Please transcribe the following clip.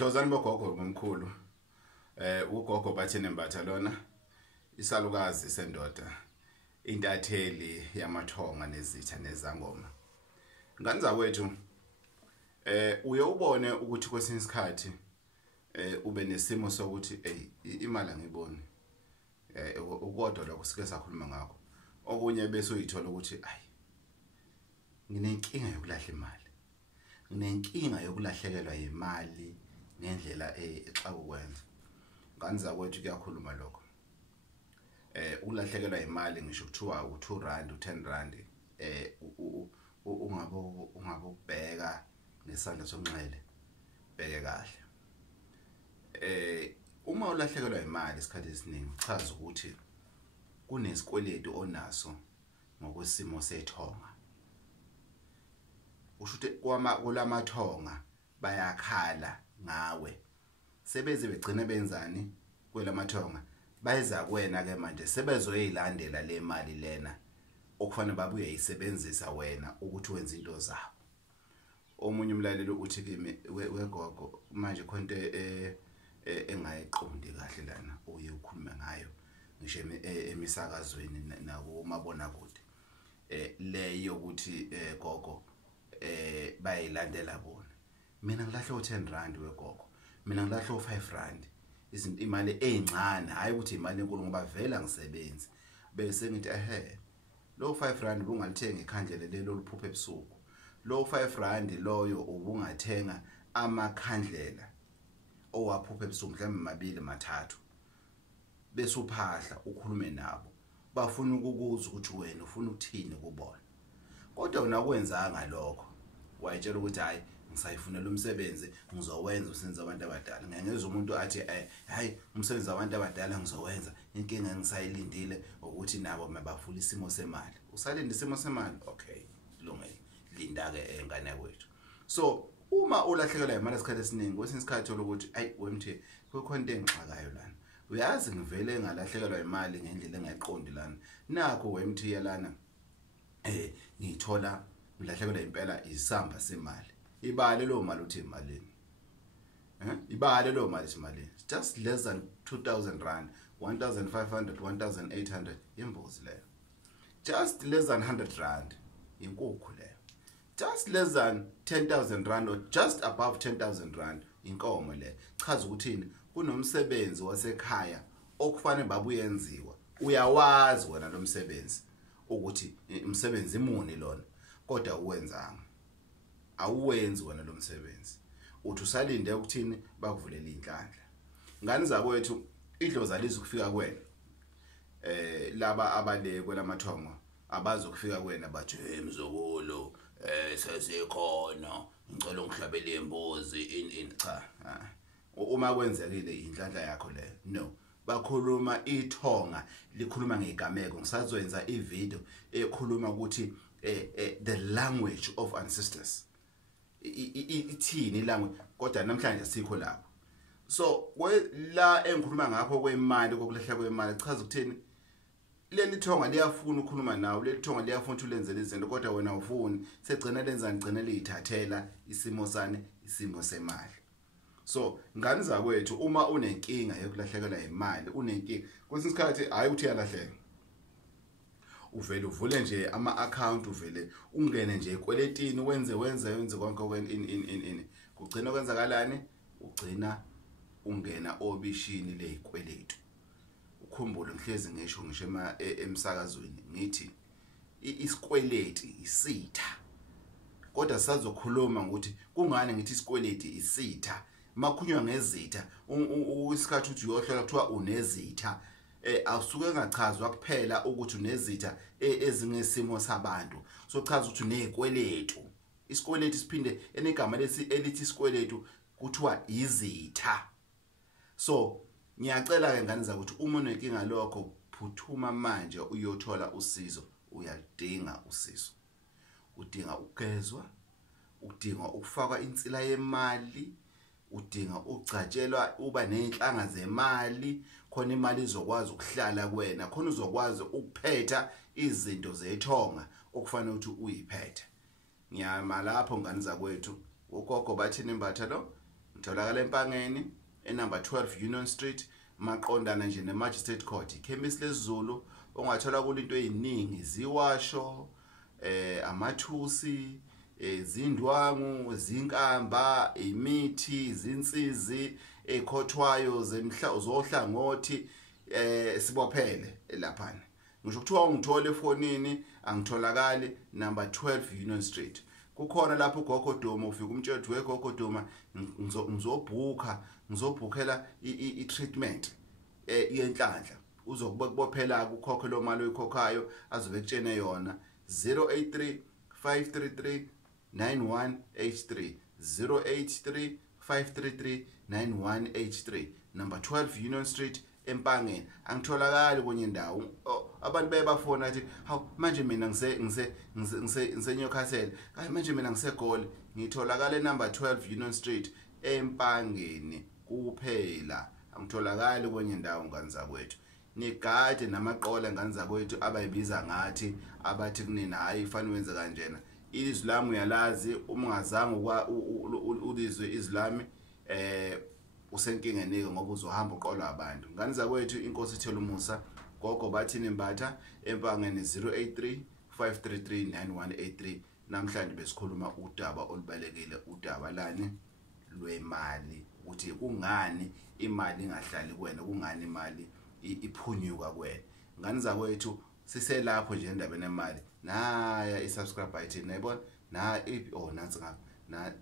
Sithozani bogogo ngomkhulu. Ugogo Bathini Mbatha lona isalukazi sendoda. Intatheli yamathonga nezitha nezangoma. Ngani zakwethu uye ubone ukuthi kwesinye isikhathi ube nesimo sokuthi imali angiboni. Ukodwa lokho sike sakhuluma ngakho. Okunye bese uyithola ukuthi nginenkinga yokulahla imali. Nginenkinga yokulahlekelwa imali ngendlela exakukwenza. Ngani zakwethu kuyakhuluma lokho. Ukulahlekelwa imali ngisho kuthiwa u2 rand u10 rand ungabubheka nesandla sonxele bheke kahle. Uma ulahlekelwa imali isikhathi esiningi chaza ukuthi kunesikweletu onaso ngokwesimo sethonga. Ushuthi kulamathonga bayakhala ngawe. Sebeze begcina benzani kwelamathonga bayeza kuwena ke manje sebezoyilandela le mali lena okufanele babuye yisebenzisa wena ukuthi wenze into zabo. Omunye umlaleli uthi kimi wegogo manje khonto engayiqondi kahle lana uye ukhuluma ngayo ngisho emisakazweni naku mabona kude leyo ukuthi gogo bayilandela bona. Mina ngilahle u10 rand wegogo. Mina ngilahle u5 rand. Izinto imali ezincane hayi ukuthi imali enkulu ngoba vela ngisebenzi. Bese ngithi lo 5 rand ubungalithenga ikhandlela lelo liphupha ebusuku. Lo 5 rand loyo ubungathenga amakhandlela owaphupha ebusuku mhlawumbe mabili mathathu. Bese uphahla ukhulume nabo. Bafuna ukukuzwa ukuthi wena ufuna ukuthini kubona. Kodwa wena kwenzanga lokho. Wayitshela ukuthi hayi ngisayifunela umsebenzi ngizowenza usenza abantu abadala. Ngengeza umuntu athi hayi umsebenzi wabantu abadala ngizowenza. Inkinga ngisayilindile ukuthi nabo mabafula isimo semali. Usalinde isimo semali? Okay, kulungile. Linda ke engane kwethu. So uma ulahlekelwa imali esikhathi esiningi kwesinye isikhathi ukuthi wemthi kukhona into engixakayo lana. Uyazi ngivele ngalahlekelwa imali ngendlela engayiqondi lana. Nakho wemthi yalana ngithola ngilahlekelwa impela isamba semali. Ibale lo mali uthi imalini. Ibale lo mali imalini. Just less than 2000 rand, 1500, 1800 imbuzi leyo. Just less than 100 rand inkukhu leyo. Just less than 10,000 rand or just above 10,000 rand inkomo le. Chaza ukuthini kunomsebenzi wasekhaya okufanele babuyenziwa. Uyawazi wena lo msebenzi ukuthi umsebenzi imuni lona kodwa uwenzanga. Awuwenzi wena lo msebenzi. Uthi usalinde ukuthini bakuvulela inhlanhla. Ngani zakwethu idlozi alizukufika kuwena. Laba abale kwelamathongo abazokufika kuwena bathi mzukulu sesikhona ngicela ungihlabele imbuzi cha. Uma kwenzekile inhlanhla yakho le no. Bakhuluma ithonga likhuluma ngegameko. Ngisazoyenza ivideo ekhuluma ukuthi the language of ancestors. Ithini language kodwa namhlanje sikho lapho. So la engikhuluma ngakho kwemali kokulahla kwemali chaza ukuthini leli thonga liyafuna ukukhuluma nawe. Leli thonga liyafuna ukuthi ulenzele izinto kodwa wena ufuni segcina lenza ngigcina liyithathela isimo sane isimo semali. So ngani zakwethu uma unenkinga yokulahlekelwa imali unenkinga kwesinye isikhathi hayi ukuthi yalahleka. Uvele uvule nje ama account uvele ungene nje ekweletini wenze konke in kugcina kwenzakalani ugcina ungena obishini lezikweletu. Ukhumbule ngihlezi ngisho emsakazweni ngithi isikweleti isitha. Kodwa sisazokhuluma ukuthi kungani ngithi isikweleti isitha. Makhunywa ngezitha isikhathi uthi uyohlola kuthiwa unezitha awusuke ngachazwa kuphela ukuthi unezitha ezingesimo sabantu. So chaza ukuthi unezikweletu. Isikweletu siphinde enegama elithi isikweletu kuthiwa izitha. So ngiyacela ke ngani ukuthi uma unenkinga lokho phuthuma manje uyothola usizo. Uyadinga usizo. Udinga ukugezwa, udinga ukufakwa insila yemali, udinga ukucatshelwa uba nenhlanga zemali khona imali izokwazi ukuhlala kuwena khona uzokwazi ukuphetha izinto zethonga okufanele ukuthi uyiphethe. Ngiyama lapho ngani zakwethu uGogo Bathini Mbatha lo ngitholakala empangeni enumber 12 Union Street maqondana nje neMagistrate Court ikhemisi lesiZulu ongathola kulo into eziningi ziwasho amathusi izindwangu zinkamba imithi izinsizi ekhothwayo zohlangothi sibophele lapha ngisho kuthiwa ungithole efonini angitholakali number 12 Union Street kukhona lapho uGogo Duma ufika umtshela weGogo Duma ngizobhukhela i-treatment yenhlanhla uzokubophela ukukhokha lo mali oyikhokhayo azobe kutshene yona 083 533 9183 083 533 9183 number 12 Union Street empangeni angitholakali kwenye indawo abantu bayabafona athi hawu manje mina ngise Newcastle manje mina ngiseGoli ngitholakala number 12 Union Street empangeni kuphela angitholakali kwenye indawo ngani zakwethu nigade namaqola ngani zakwethu abayibiza ngathi abathi kunina hayi fanele wenze kanjena iZilamu uyalazi uma ungazange ulizwe iZilami usenkingeni ngoba uzohamba uqola abantu ngani zakwethu inkosi ithela umusa Gogo Bathini Mbatha empangeni 083 533 9183 namhlanje besikhuluma udaba olubalekile udaba lani lwemali ukuthi kungani imali ingahlali kuwena kungani imali iphunyuka kuwena ngani zakwethu siselapho nje endabeni yemali naya isubscribe button nayibona na nansi ngapha na